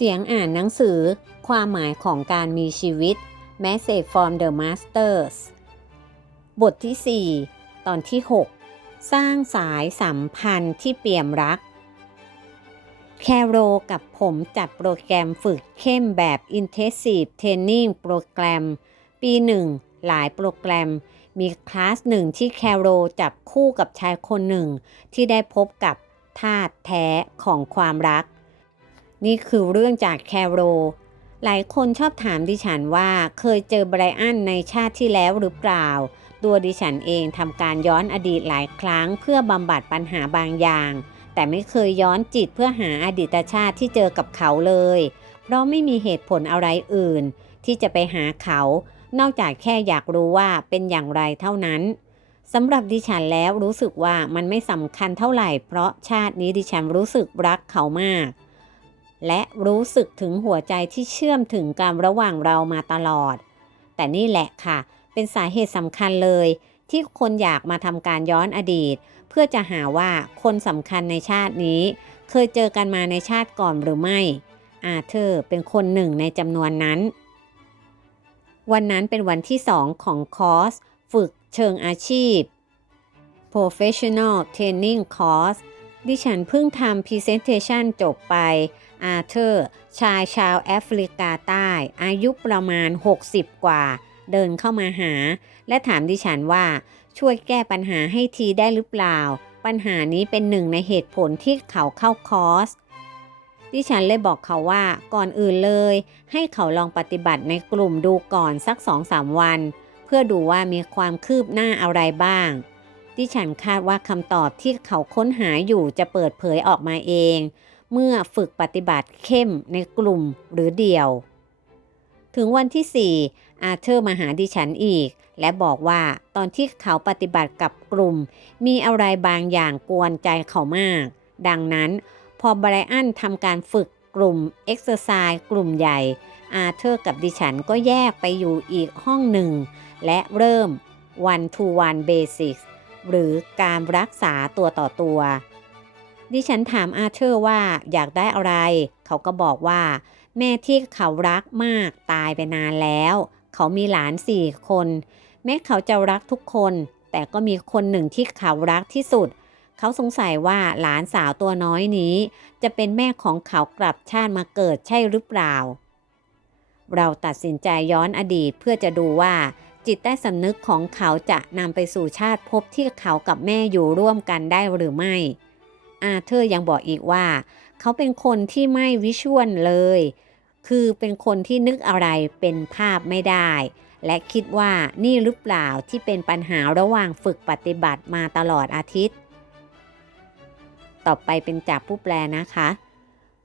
เสียงอ่านหนังสือ ความหมายของการมีชีวิต Message from the Masters บทที่ 4 ตอนที่ 6 สร้างสายสัมพันธ์ที่เปี่ยมรัก แคโรกับผมจัดโปรแกรมฝึกเข้มแบบ Intensive Training โปรแกรมปีหนึ่งหลายโปรแกรม มีคลาสหนึ่งที่แคโรจับคู่กับชายคนหนึ่ง ที่ได้พบกับธาตุแท้ของความรัก นี่คือเรื่องจากแคโร หลายคนชอบถามดิฉันว่าเคยเจอไบรอันในชาติที่แล้วหรือเปล่า ตัวดิฉันเองทำการย้อนอดีตหลายครั้งเพื่อบำบัดปัญหาบางอย่าง แต่ไม่เคยย้อนจิตเพื่อหาอดีตชาติที่เจอกับเขาเลย เพราะไม่มีเหตุผลอะไรอื่น ที่จะไปหาเขา นอกจากแค่อยากรู้ว่าเป็นอย่างไรเท่านั้นสำหรับดิฉันแล้วรู้สึกว่ามันไม่สำคัญเท่าไหร่เพราะชาตินี้ดิฉันรู้สึกรักเขามาก และรู้สึกถึงหัวใจที่เชื่อมถึงกันระหว่างเรามาตลอด แต่นี่แหละค่ะ เป็นสาเหตุสำคัญเลย ที่คนอยากมาทำการย้อนอดีต เพื่อจะหาว่าคนสำคัญในชาตินี้ เคยเจอกันมาในชาติก่อนหรือไม่ อาเธอร์เป็นคนหนึ่งในจำนวนนั้น วันนั้นเป็นวันที่สองของคอร์ส ฝึกเชิงอาชีพ Professional Training Course ดิฉันเพิ่งทำ Presentation จบไป อาเธอร์ ชายชาวแอฟริกาใต้ อายุประมาณ 60 กว่า เดินเข้ามาหา และถามดิฉันว่าช่วยแก้ปัญหาให้ทีได้หรือเปล่า ปัญหานี้เป็นหนึ่งในเหตุผลที่เขาเข้าคอร์สดิฉันเลยบอกเขาว่าก่อนอื่นเลย ให้เขาลองปฏิบัติในกลุ่มดูก่อนสัก2-3วัน เพื่อดูว่ามีความคืบหน้าอะไรบ้าง ดิฉันคาดว่าคำตอบที่เขาค้นหาอยู่จะเปิดเผยออกมาเอง เมื่อฝึกปฏิบัติเข้มในกลุ่มหรือเดี่ยว ถึงวันที่ 4 อาเธอร์มาหาดิฉันอีก และบอกว่าตอนที่เขาปฏิบัติกับกลุ่ม มีอะไรบางอย่างกวนใจเขามาก ดังนั้น พอไบรอันทำการฝึกกลุ่มเอ็กซ์ไซส์กลุ่มใหญ่ อาเธอร์กับดิฉันก็แยกไปอยู่อีกห้องหนึ่ง และเริ่ม one to one basics หรือการรักษาตัวต่อตัว ดิฉันถามอาเธอร์ว่าอยากได้อะไร เขาก็บอกว่า แม่ที่เขารักมากตายไปนานแล้ว เขามีหลานสี่คน แม้เขาจะรักทุกคน แต่ก็มีคนหนึ่งที่เขารักที่สุด เขาสงสัยว่าหลานสาวตัวน้อยนี้ จะเป็นแม่ของเขากลับชาติมาเกิดใช่หรือเปล่า เราตัดสินใจย้อนอดีตเพื่อจะดูว่าจิตใต้สำนึกของเขาจะนำไปสู่ชาติภพที่เขากับแม่อยู่ร่วมกันได้หรือไม่ อาเธอร์ยังบอกอีกว่า เขาเป็นคนที่ไม่วิชวลเลย คือเป็นคนที่นึกอะไรเป็นภาพไม่ได้ และคิดว่านี่หรือเปล่าที่เป็นปัญหาระหว่างฝึกปฏิบัติมาตลอดอาทิตย์ ต่อไปเป็นจากผู้แปลนะคะ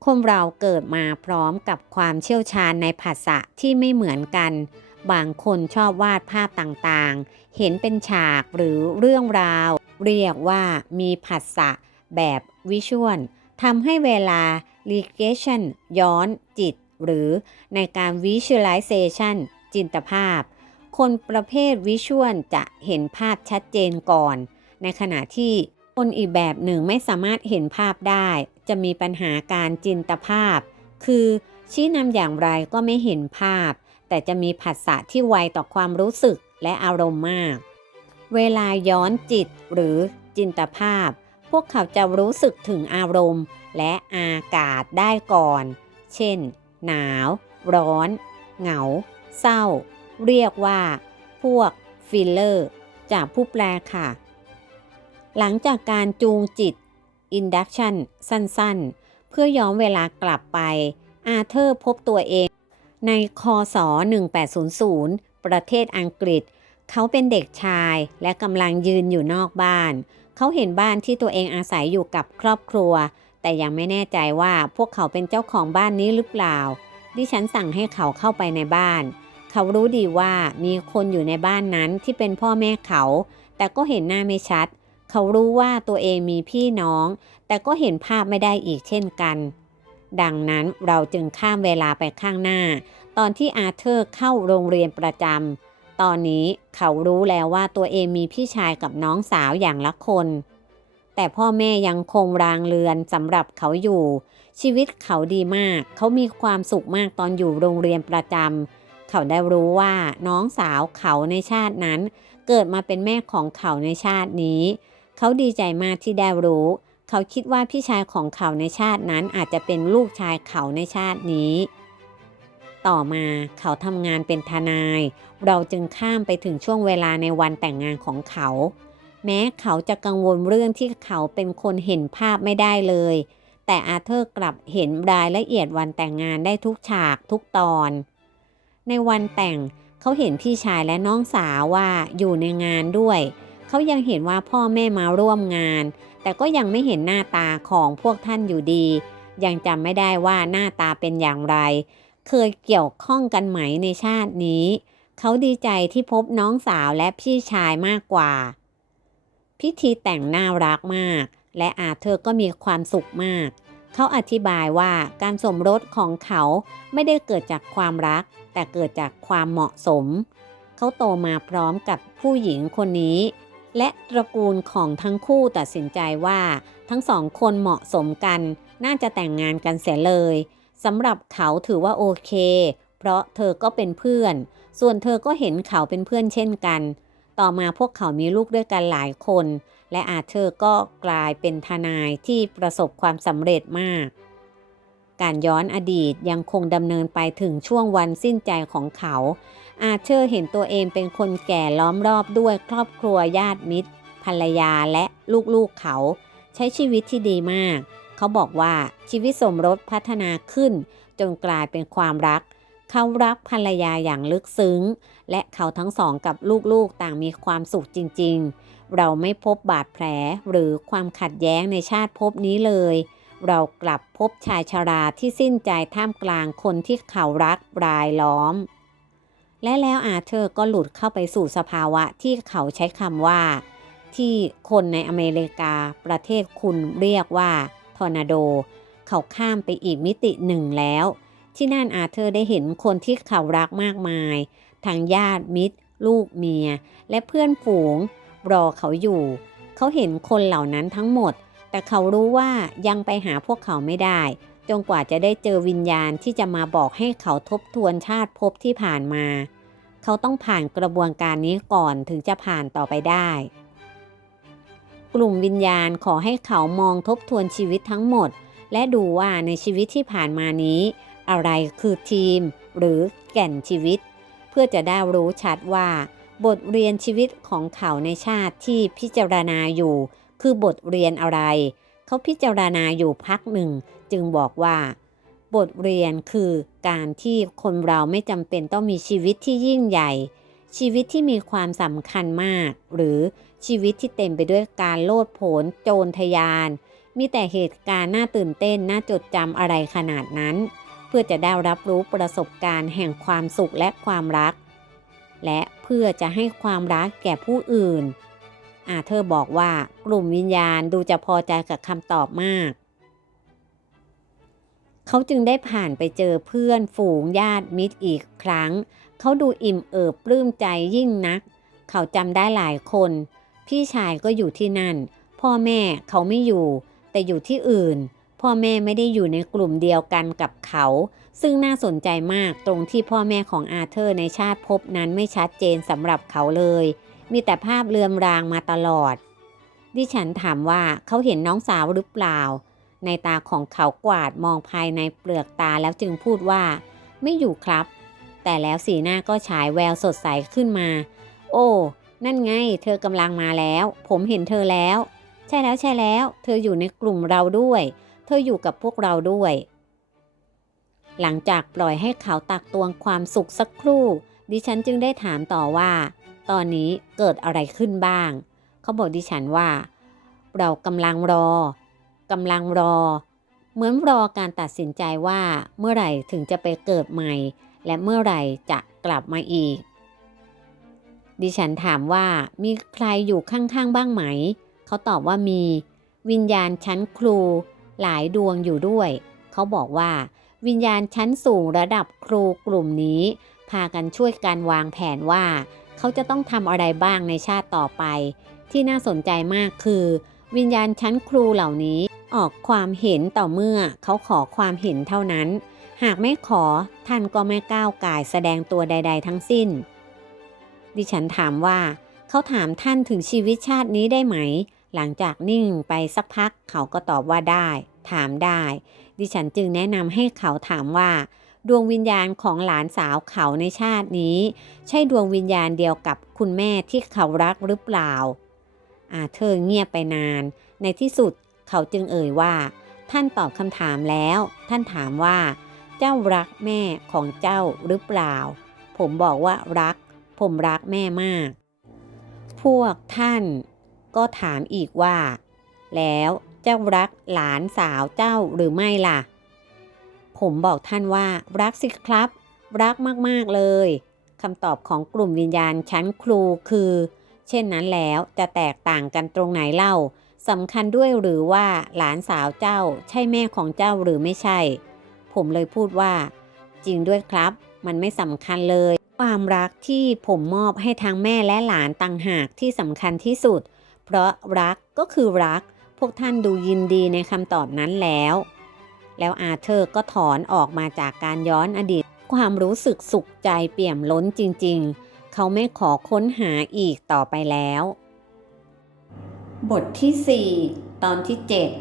คนเราเกิดมาพร้อมกับความเชี่ยวชาญในภาษาที่ไม่เหมือนกัน บางคนชอบวาดภาพต่างๆ เห็นเป็นฉากหรือเรื่องราว เรียกว่ามีภาษา แบบวิชวลทำให้เวลา regression ย้อนจิต หรือในการ visualization จินตภาพ คนประเภทวิชวลจะเห็นภาพชัดเจนก่อน ในขณะที่คนอีกแบบหนึ่งไม่สามารถเห็นภาพได้ จะมีปัญหาการจินตภาพ คือชี้นำอย่างไรก็ไม่เห็นภาพ แต่จะมีผัสสะที่ไวต่อความรู้สึกและอารมณ์มาก เวลาย้อนจิตหรือจินตภาพ พวกเขาจะรู้สึกถึงอารมณ์ และอากาศได้ก่อน เช่น หนาว ร้อน เหงา เศร้า เรียกว่า พวกฟิลเลอร์ จากผู้แปลค่ะ หลังจากการจูงจิต Induction สั้นๆ เพื่อย้อนเวลากลับไป อาเธอร์พบตัวเอง ในคศ 1800 ประเทศอังกฤษ เขาเป็นเด็กชายและกำลังยืนอยู่นอกบ้าน เขาเห็นบ้านที่ตัวเองอาศัยอยู่กับครอบครัว แต่ยังไม่แน่ใจว่าพวกเขาเป็นเจ้าของบ้านนี้หรือเปล่า ดิฉันสั่งให้เขาเข้าไปในบ้าน เขารู้ดีว่ามีคนอยู่ในบ้านนั้นที่เป็นพ่อแม่เขา แต่ก็เห็นหน้าไม่ชัด เขารู้ว่าตัวเองมีพี่น้อง แต่ก็เห็นภาพไม่ได้อีกเช่นกัน ดังนั้นเราจึงข้ามเวลาไปข้างหน้า ตอนที่อาเธอร์เข้าโรงเรียนประจำ ตอนนี้เขารู้แล้วว่าตัวเองมีพี่ชายกับน้องสาวอย่างละคน แต่พ่อแม่ยังคงรางเรือนสำหรับเขาอยู่ ชีวิตเขาดีมาก เขามีความสุขมากตอนอยู่โรงเรียนประจำเขาได้รู้ว่าน้องสาวเขาในชาตินั้น เกิดมาเป็นแม่ของเขาในชาตินี้ เขาดีใจมากที่ได้รู้ เขาคิดว่าพี่ชายของเขาในชาตินั้นอาจจะเป็นลูกชายเขาในชาตินี้ ต่อมาเขาทำงานเป็นทนาย เราจึงข้ามไปถึงช่วงเวลาในวันแต่งงานของเขา แม้เขาจะกังวลเรื่องที่เขาเป็นคนเห็นภาพไม่ได้เลย แต่อาเธอร์กลับเห็นรายละเอียดวันแต่งงานได้ทุกฉากทุกตอน ในวันแต่งเขาเห็นพี่ชายและน้องสาวว่าอยู่ในงานด้วย เขายังเห็นว่าพ่อแม่มาร่วมงาน แต่ก็ยังไม่เห็นหน้าตาของพวกท่านอยู่ดี ยังจำไม่ได้ว่าหน้าตาเป็นอย่างไร เคยเกี่ยวข้องกันไหมในชาตินี้ เขาดีใจที่พบน้องสาวและพี่ชายมากกว่า พิธีแต่งน่ารักมาก และอาเธอร์ก็มีความสุขมาก เขาอธิบายว่าการสมรสของเขาไม่ได้เกิดจากความรัก แต่เกิดจากความเหมาะสม เขาโตมาพร้อมกับผู้หญิงคนนี้ และตระกูลของทั้งคู่ตัดสินใจว่า ทั้งสองคนเหมาะสมกัน น่าจะแต่งงานกันเสียเลย สำหรับเขาถือว่าโอเค เพราะเธอก็เป็นเพื่อน ส่วนเธอก็เห็นเขาเป็นเพื่อนเช่นกัน ต่อมาพวกเขามีลูกด้วยกันหลายคน และอาเธอร์ก็กลายเป็นทนายที่ประสบความสำเร็จมาก การย้อนอดีตยังคงดำเนินไปถึงช่วงวันสิ้นใจของเขา อาเธอร์เห็นตัวเองเป็นคนแก่ล้อมรอบด้วยครอบครัวญาติมิตรภรรยาและลูกๆเขา ใช้ชีวิตที่ดีมาก เขาบอกว่าชีวิตสมรสพัฒนาขึ้น จนกลายเป็นความรัก เขารักภรรยาอย่างลึกซึ้ง และเขาทั้งสองกับลูกๆต่างมีความสุขจริง ๆ เราไม่พบบาดแผลหรือความขัดแย้งในชาติภพนี้เลย เรากลับพบชายชราที่สิ้นใจท่ามกลางคนที่เขารักรายล้อม และแล้วอาเธอร์ก็หลุดเข้าไปสู่สภาวะที่เขาใช้คำว่าที่คนในอเมริกาประเทศคุณเรียกว่า อร์นาโด เขาข้ามไปอีกมิติหนึ่งแล้ว ที่นั่นอาเธอร์ได้เห็นคนที่เขารักมากมายทั้งญาติมิตร ลูกเมีย และเพื่อนฝูง รอเขาอยู่ เขาเห็นคนเหล่านั้นทั้งหมด แต่เขารู้ว่ายังไปหาพวกเขาไม่ได้ จนกว่าจะได้เจอวิญญาณที่จะมาบอกให้เขาทบทวนชาติภพที่ผ่านมา เขาต้องผ่านกระบวนการนี้ก่อนถึงจะผ่านต่อไปได้ กลุ่มวิญญาณขอให้เขามองทบทวนชีวิตทั้งหมด และดูว่าในชีวิตที่ผ่านมานี้ อะไรคือทีม หรือแก่นชีวิต เพื่อจะได้รู้ชัดว่า บทเรียนชีวิตของเขาในชาติที่พิจารณาอยู่ คือบทเรียนอะไร เขาพิจารณาอยู่พักหนึ่ง จึงบอกว่า บทเรียนคือการที่คนเราไม่จำเป็นต้องมีชีวิตที่ยิ่งใหญ่ชีวิตที่มีความสำคัญมาก หรือ ชีวิตที่เต็มไปด้วยการโลดโผนโจรทยาน มีแต่เหตุการณ์น่าตื่นเต้น น่าจดจำอะไรขนาดนั้น เพื่อจะได้รับรู้ประสบการณ์แห่งความสุขและความรัก และเพื่อจะให้ความรักแก่ผู้อื่น อาเธอร์บอกว่ากลุ่มวิญญาณดูจะพอใจกับคำตอบมากเขาจึงได้ผ่านไปเจอเพื่อนฝูงญาติมิตรอีกครั้ง เขาดูอิ่มเอิบปลื้มใจยิ่งนัก เขาจำได้หลายคน พี่ชายก็อยู่ที่นั่น พ่อแม่เขาไม่อยู่ แต่อยู่ที่อื่น พ่อแม่ไม่ได้อยู่ในกลุ่มเดียวกันกับเขา ซึ่งน่าสนใจมากตรงที่พ่อแม่ของอาเธอร์ในชาติภพนั้นไม่ชัดเจนสำหรับเขาเลย มีแต่ภาพเลือมรางมาตลอด ดิฉันถามว่าเขาเห็นน้องสาวหรือเปล่า ในตาของเขากวาดมองภายในเปลือกตาแล้วจึงพูดว่า ไม่อยู่ครับ แต่แล้วสีหน้าก็ฉายแววสดใสขึ้นมา โอ้ นั่นไง เธอกำลังมาแล้ว ผมเห็นเธอแล้ว ใช่แล้วใช่แล้ว เธออยู่ในกลุ่มเราด้วย เธออยู่กับพวกเราด้วย หลังจากปล่อยให้เขาตักตวงความสุขสักครู่ ดิฉันจึงได้ถามต่อว่า ตอนนี้เกิดอะไรขึ้นบ้าง เขาบอกดิฉันว่า เรากำลังรอกำลังรอ เหมือนรอการตัดสินใจว่าเมื่อไหร่ถึงจะไปเกิดใหม่ และเมื่อไหร่จะกลับมาอีก ดิฉันถามว่ามีใครอยู่ข้างๆบ้างไหม เขาตอบว่ามี วิญญาณชั้นครู หลายดวงอยู่ด้วย เขาบอกว่า วิญญาณชั้นสูงระดับครูกลุ่มนี้ พากันช่วยกันวางแผนว่า เขาจะต้องทำอะไรบ้างในชาติต่อไป ที่น่าสนใจมากคือ วิญญาณชั้นครูเหล่านี้ออกความเห็นต่อเมื่อเขาขอความเห็นเท่านั้น หากไม่ขอท่านก็ไม่ก้าวกายแสดงตัวใด ๆ ทั้งสิ้น ดิฉันถามว่า เขาถามท่านถึงชีวิตชาตินี้ได้ไหม หลังจากนิ่งไปสักพัก เขาก็ตอบว่าได้ ถามได้ ดิฉันจึงแนะนำให้เขาถามว่า ดวงวิญญาณของหลานสาวเขาในชาตินี้ ใช่ดวงวิญญาณเดียวกับคุณแม่ที่เขารักหรือเปล่าอาเธอร์เงียบไปนาน ในที่สุดเขาจึงเอ่ยว่า ท่านตอบคำถามแล้ว ท่านถามว่า เจ้ารักแม่ของเจ้าหรือเปล่า ผมบอกว่ารัก ผมรักแม่มาก พวกท่านก็ถามอีกว่า แล้วเจ้ารักหลานสาวเจ้าหรือไม่ล่ะ ผมบอกท่านว่ารักสิครับ รักมากๆเลยคำตอบของกลุ่มวิญญาณชั้นครูคือ เช่นนั้นแล้วจะแตกต่างกันตรงไหนเล่าสำคัญด้วยหรือว่าหลานสาวเจ้าใช่แม่ของเจ้าหรือไม่ใช่ ผมเลยพูดว่า จริงด้วยครับ มันไม่สำคัญเลย ความรักที่ผมมอบให้ทั้งแม่และหลานต่างหากที่สำคัญที่สุด เพราะรักก็คือรัก พวกท่านดูยินดีในคำตอบนั้นแล้ว แล้วอาเธอร์ก็ถอนออกมาจากการย้อนอดีต ความรู้สึกสุขใจเปี่ยมล้นจริง ๆ เขาไม่ขอค้นหาอีกต่อไปแล้ว บทที่ 4 ตอนที่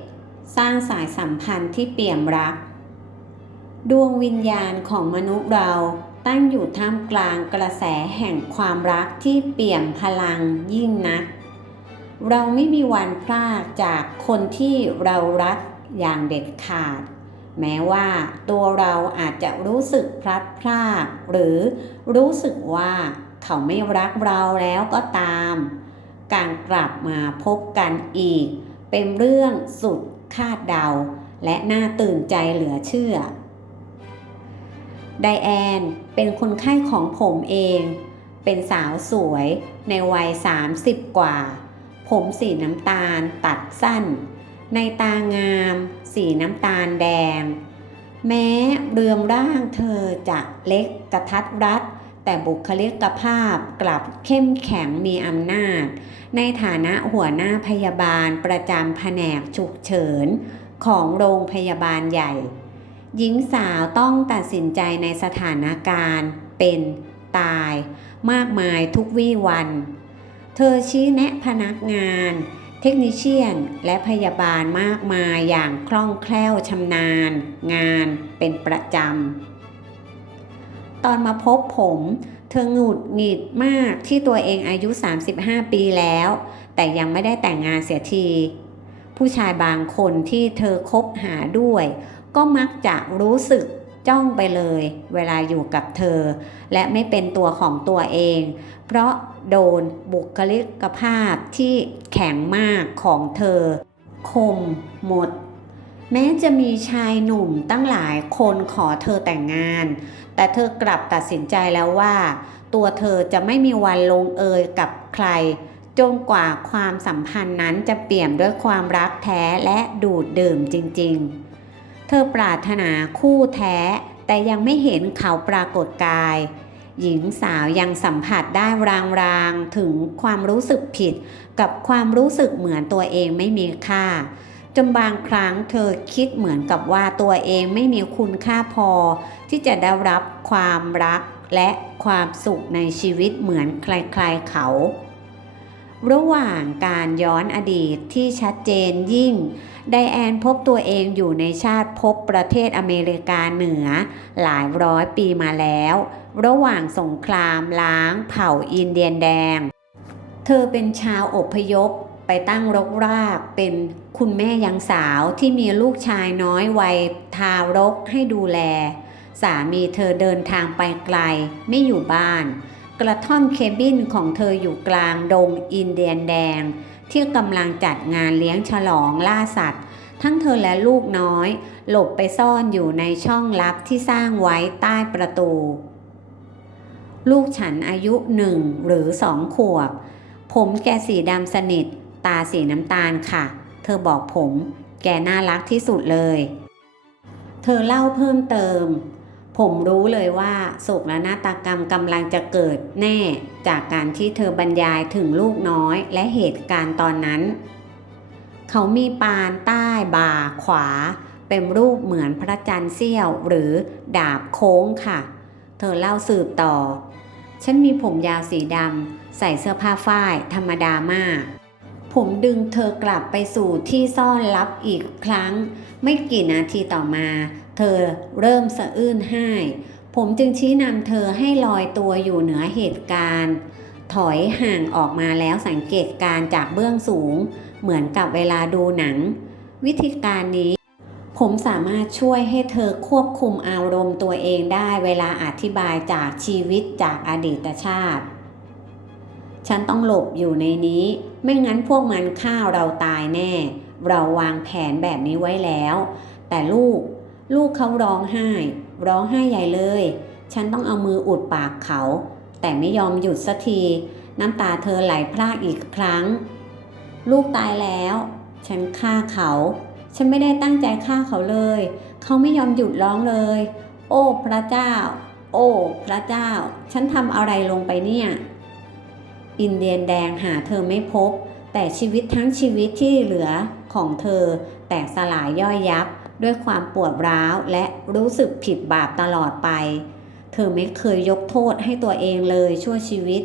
7 สร้างสายสัมพันธ์ที่เปี่ยมรัก ดวงวิญญาณของมนุษย์เรา ตั้งอยู่ท่ามกลางกระแสแห่งความรักที่เปี่ยมพลังยิ่งนัก เราไม่มีวันพลาดจากคนที่เรารักอย่างเด็ดขาด แม้ว่าตัวเราอาจจะรู้สึกพลัดพรากหรือรู้สึกว่าเขาไม่รักเราแล้วก็ตาม การกลับมาพบกันอีก เป็นเรื่องสุดคาดเดา และน่าตื่นใจเหลือเชื่อ ไดแอนเป็นคนไข้ของผมเอง เป็นสาวสวยในวัย 30 กว่า ผมสีน้ำตาลตัดสั้น ในตางาม สีน้ำตาลแดง แม้เรืองร่างเธอจะเล็กกระทัดรัด แต่บุคลิกภาพกลับเข้มแข็งมีอำนาจ ในฐานะหัวหน้าพยาบาลประจำแผนกฉุกเฉินของโรงพยาบาลใหญ่ หญิงสาวต้องตัดสินใจในสถานการณ์ เป็น ตาย มากมายทุกวี่วัน เธอชี้แนะพนักงาน เทคนิเชียน และพยาบาลมากมายอย่างคล่องแคล่วชำนาญ งานเป็นประจำ ตอนมาพบผม เธอหงุดหงิดมากที่ตัวเองอายุ 35 ปีแล้ว แต่ยังไม่ได้แต่งงานเสียที ผู้ชายบางคนที่เธอคบหาด้วย ก็มักจะรู้สึกจ้องไปเลย เวลาอยู่กับเธอ และไม่เป็นตัวของตัวเอง เพราะโดนบุคลิกภาพที่แข็งมากของเธอ คมหมด แม้จะมีชายหนุ่มตั้งหลายคนขอเธอแต่งงาน แต่เธอกลับตัดสินใจแล้วว่า ตัวเธอจะไม่มีวันลงเอยกับใครจนกว่าความสัมพันธ์นั้นจะเปลี่ยมด้วยความรักแท้และดูดดื่มจริง ๆ ธอปรารถนาคู่แท้ แต่ยังไม่เห็นเขาปรากฏกาย หญิงสาวยังสัมผัสได้รางๆ ถึงความรู้สึกผิด กับความรู้สึกเหมือนตัวเองไม่มีค่าจนบางครั้งเธอคิดเหมือนกับว่าตัวเองไม่มีคุณค่าพอ ที่จะได้รับความรักและความสุขในชีวิตเหมือนใครๆเขา ระหว่างการย้อนอดีตที่ชัดเจนยิ่ง ไดแอนพบตัวเองอยู่ในชาติภพประเทศอเมริกาเหนือ หลายร้อยปีมาแล้ว ระหว่างสงครามล้างเผ่าอินเดียนแดง เธอเป็นชาวอพยพไปตั้งรกรากเป็นคุณแม่ยังสาวที่มีลูกชายน้อยวัยทารกให้ดูแล สามีเธอเดินทางไปไกลไม่อยู่บ้าน กระท่อมเคบินของเธออยู่กลางดงอินเดียนแดง ที่กำลังจัดงานเลี้ยงฉลองล่าสัตว์ ทั้งเธอและลูกน้อย หลบไปซ่อนอยู่ในช่องลับที่สร้างไว้ใต้ประตู ลูกฉันอายุหนึ่งหรือสองขวบ ผมแกสีดำสนิท ตาสีน้ำตาลค่ะ เธอบอกผม แกน่ารักที่สุดเลย เธอเล่าเพิ่มเติม ผมรู้เลยว่าโศกและนาฏกรรมกำลังจะเกิดแน่จากการที่เธอบรรยายถึงลูกน้อยและเหตุการณ์ตอนนั้น เขามีปานใต้บ่าขวา เป็นรูปเหมือนพระจันทร์เสี้ยวหรือดาบโค้งค่ะ เธอเล่าสืบต่อ ฉันมีผมยาวสีดำใส่เสื้อผ้าฝ้ายธรรมดามาก ผมดึงเธอกลับไปสู่ที่ซ่อนลับอีกครั้ง ไม่กี่นาทีต่อมา เธอเริ่มสะอื้นไห้ ผมจึงชี้นำเธอให้ลอยตัวอยู่เหนือเหตุการณ์ ถอยห่างออกมาแล้วสังเกตการจากเบื้องสูง เหมือนกับเวลาดูหนัง วิธีการนี้ ผมสามารถช่วยให้เธอควบคุมอารมณ์ตัวเองได้เวลาอธิบายจากชีวิตจากอดีตชาติ ฉันต้องหลบอยู่ในนี้ ไม่งั้นพวกมันฆ่าเราตายแน่ เราวางแผนแบบนี้ไว้แล้ว แต่ลูก ลูกเขาร้องไห้ ร้องไห้ใหญ่เลย ฉันต้องเอามืออุดปากเขา แต่ไม่ยอมหยุดสักที น้ำตาเธอไหลพรากอีกครั้ง ลูกตายแล้ว ฉันฆ่าเขา ฉันไม่ได้ตั้งใจฆ่าเขาเลย เขาไม่ยอมหยุดร้องเลย โอ้ พระเจ้า โอ้ พระเจ้า ฉันทำอะไรลงไปเนี่ย อินเดียนแดงหาเธอไม่พบ แต่ชีวิตทั้งชีวิตที่เหลือของเธอแตกสลายย่อยยับ ด้วยความปวดร้าวและรู้สึกผิดบาปตลอดไป เธอไม่เคยยกโทษให้ตัวเองเลยชั่วชีวิต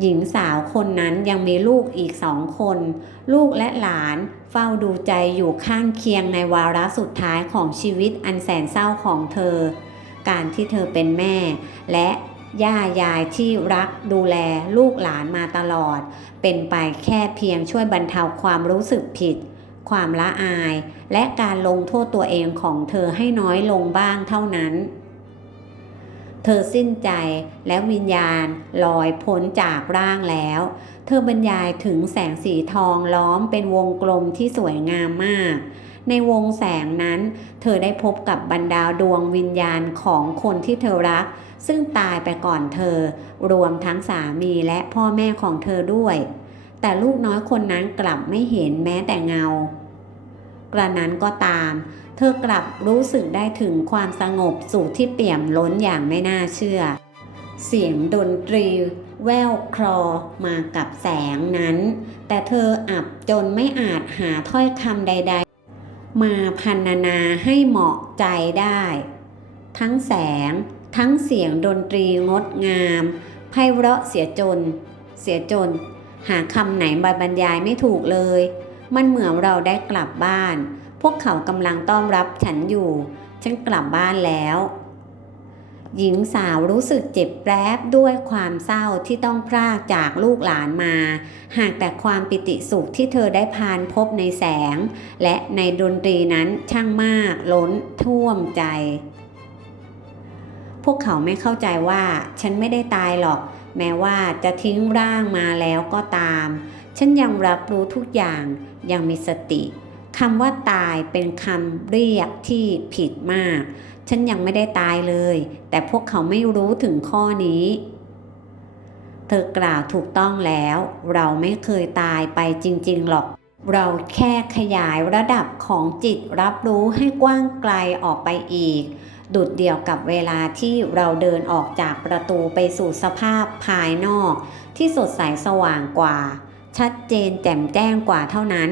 หญิงสาวคนนั้นยังมีลูกอีกสองคน ลูกและหลานเฝ้าดูใจอยู่ข้างเคียงในวาระสุดท้ายของชีวิตอันแสนเศร้าของเธอ การที่เธอเป็นแม่ และย่ายายที่รักดูแลลูกหลานมาตลอด เป็นไปแค่เพียงช่วยบรรเทาความรู้สึกผิด ความละอาย และการลงโทษตัวเองของเธอให้น้อยลงบ้างเท่านั้น เธอสิ้นใจและวิญญาณลอยพ้นจากร่างแล้ว เธอบรรยายถึงแสงสีทองล้อมเป็นวงกลมที่สวยงามมาก ในวงแสงนั้น เธอได้พบกับบรรดาดวงวิญญาณของคนที่เธอรัก ซึ่งตายไปก่อนเธอ รวมทั้งสามีและพ่อแม่ของเธอด้วย แต่ลูกน้อยคนนั้นกลับไม่เห็นแม้แต่เงา กระนั้นก็ตาม เธอกลับรู้สึกได้ถึงความสงบสุขที่เปี่ยมล้นอย่างไม่น่าเชื่อ เสียงดนตรีแววคลอมากับแสงนั้น แต่เธออับจนไม่อาจหาถ้อยคำใด ๆ มาพันนาให้เหมาะใจได้ ทั้งแสง ทั้งเสียงดนตรีงดงามไพเราะเสียจน เสียจน หาคำไหนมาบรรยายไม่ถูกเลย มันเหมือนเราได้กลับบ้าน พวกเขากำลังต้อนรับฉันอยู่ ฉันกลับบ้านแล้ว หญิงสาวรู้สึกเจ็บแปรบด้วยความเศร้าที่ต้องพรากจากลูกหลานมา หากแต่ความปิติสุขที่เธอได้พานพบในแสง และในดนตรีนั้นช่างมากล้นท่วมใจ พวกเขาไม่เข้าใจว่าฉันไม่ได้ตายหรอก แม้ว่าจะทิ้งร่างมาแล้วก็ตาม ฉันยังรับรู้ทุกอย่างยังมีสติคำว่าตายเป็นคำเรียกที่ผิดมาก ฉันยังไม่ได้ตายเลย แต่พวกเขาไม่รู้ถึงข้อนี้ เธอกล่าวถูกต้องแล้ว เราไม่เคยตายไปจริง ๆ หรอก เราแค่ขยายระดับของจิตรับรู้ให้กว้างไกลออกไปอีก ดุดเดียวกับเวลาที่เราเดินออกจากประตูไปสู่สภาพภายนอก ที่สดใสสว่างกว่า ชัดเจนแจ่มแจ้งกว่าเท่านั้น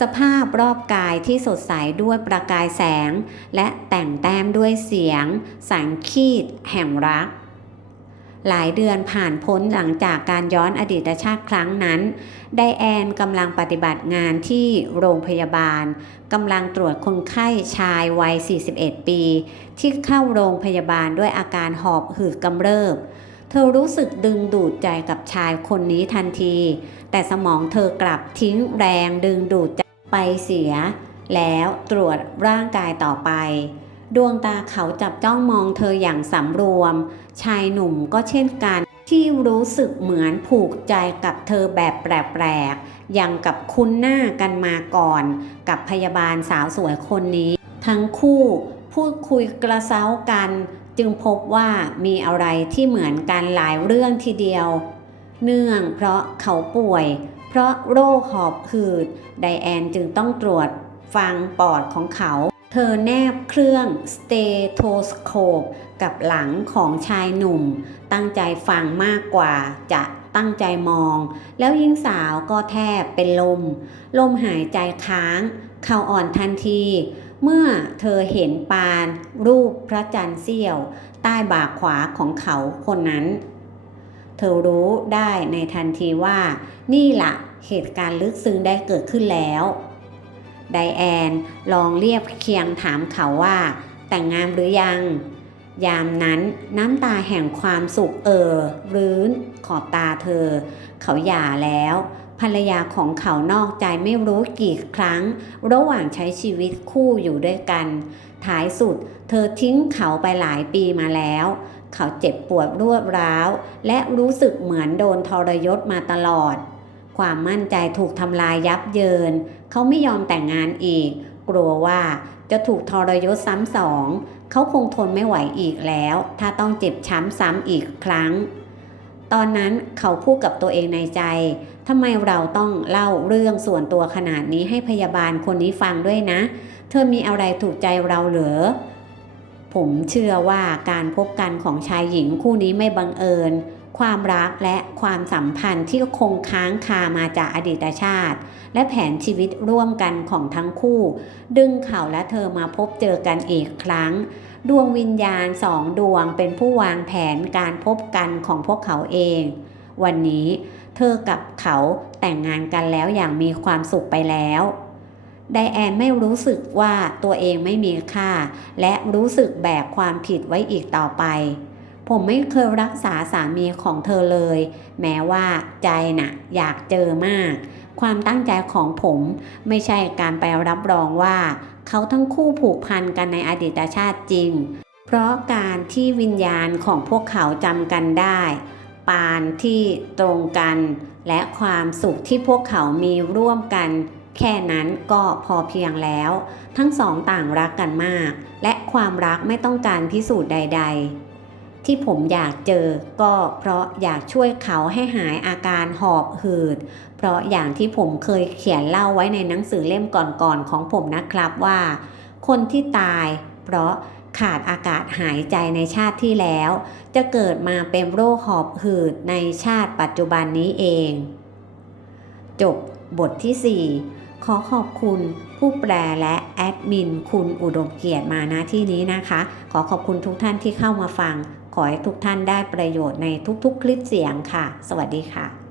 สภาพรอบกายที่สดใสด้วยประกายแสง และแต่งแต้มด้วยเสียง สังคีตแห่งรัก หลายเดือนผ่านพ้นหลังจากการย้อนอดีตชาติครั้งนั้น ไดแอนกำลังปฏิบัติงานที่โรงพยาบาลกำลังตรวจคนไข้ชายวัย 41 ปี ที่เข้าโรงพยาบาลด้วยอาการหอบหืดกำเริบ เธอรู้สึกดึงดูดใจกับชายคนนี้ทันที แต่สมองเธอกลับทิ้งแรงดึงดูดใจไปเสีย แล้วตรวจร่างกายต่อไป ดวงตาเขาจับจ้องมองเธออย่างสำรวม ชายหนุ่มก็เช่นกัน ที่รู้สึกเหมือนผูกใจกับเธอแบบแปลกๆอย่างกับคุ้นหน้ากันมาก่อน กับพยาบาลสาวสวยคนนี้ ทั้งคู่พูดคุยกระเซ้ากัน จึงพบว่ามีอะไรที่เหมือนกันหลายเรื่องทีเดียว เนื่องเพราะเขาป่วย เพราะโรคหอบหืดไดแอนจึงต้องตรวจฟังปอดของเขา เธอแนบเครื่องสเตโทสโคปกับหลังของชายหนุ่ม ตั้งใจฟังมากกว่าจะตั้งใจมอง แล้วหญิงสาวก็แทบเป็นลม ลมหายใจค้าง เข่าอ่อนทันที เมื่อเธอเห็นปานรูปพระจันทร์เสี้ยว ใต้บ่าขวาของเขาคนนั้น เธอรู้ได้ในทันทีว่า นี่ละเหตุการณ์ลึกซึ้งได้เกิดขึ้นแล้ว ไดแอนลองเรียบเคียงถามเขาว่า แต่งงานหรือยัง ยามนั้นน้ำตาแห่งความสุขเอ่อรื้นขอบตาเธอ เขาหย่าแล้วภรรยาของเขานอกใจไม่รู้กี่ครั้ง ระหว่างใช้ชีวิตคู่อยู่ด้วยกัน ท้ายสุดเธอทิ้งเขาไปหลายปีมาแล้ว เขาเจ็บปวดรวดร้าว และรู้สึกเหมือนโดนทรยศมาตลอด ความมั่นใจถูกทำลายยับเยิน เขาไม่ยอมแต่งงานอีก กลัวว่าจะถูกทรยศซ้ำสอง เขาคงทนไม่ไหวอีกแล้ว ถ้าต้องเจ็บช้ำซ้ำอีกครั้ง ตอนนั้นเขาพูดกับตัวเองในใจทำไมเราต้องเล่าเรื่องส่วนตัวขนาดนี้ให้พยาบาลคนนี้ฟังด้วยนะ เธอมีอะไรถูกใจเราเหรอผมเชื่อว่าการพบกันของชายหญิงคู่นี้ไม่บังเอิญ ความรักและความสัมพันธ์ที่คงค้างคามาจากอดีตชาติ และแผนชีวิตร่วมกันของทั้งคู่ ดึงเขาและเธอมาพบเจอกันอีกครั้ง ดวงวิญญาณสองดวงเป็นผู้วางแผนการพบกันของพวกเขาเอง วันนี้เธอกับเขาแต่งงานกันแล้วอย่างมีความสุขไปแล้วไดแอนไม่รู้สึกว่าตัวเองไม่มีค่า และรู้สึกแบกความผิดไว้อีกต่อไป ผมไม่เคยรักษาสามีของเธอเลย แม้ว่าใจน่ะอยากเจอมาก ความตั้งใจของผมไม่ใช่การไปรับรองว่า เขาทั้งคู่ผูกพันกันในอดีตชาติจริง เพราะการที่วิญญาณของพวกเขาจำกันได้ ปานที่ตรงกัน และความสุขที่พวกเขามีร่วมกันแค่นั้นก็พอเพียงแล้ว ทั้งสองต่างรักกันมาก และความรักไม่ต้องการพิสูจน์ใด ๆ ที่ผมอยากเจอก็เพราะอยากช่วยเขาให้หายอาการหอบหืด เพราะอย่างที่ผมเคยเขียนเล่าไว้ในหนังสือเล่มก่อนๆของผมนะครับว่า คนที่ตาย เพราะขาดอากาศหายใจในชาติที่แล้ว จะเกิดมาเป็นโรคหอบหืดในชาติปัจจุบันนี้เอง จบบทที่ 4 ขอขอบคุณผู้แปลและแอดมินคุณอุดมเกียรติมาณที่นี้นะคะ ขอขอบคุณทุกท่านที่เข้ามาฟัง ขอให้ทุกท่านได้ประโยชน์ในทุกๆ คลิปเสียงค่ะ สวัสดีค่ะ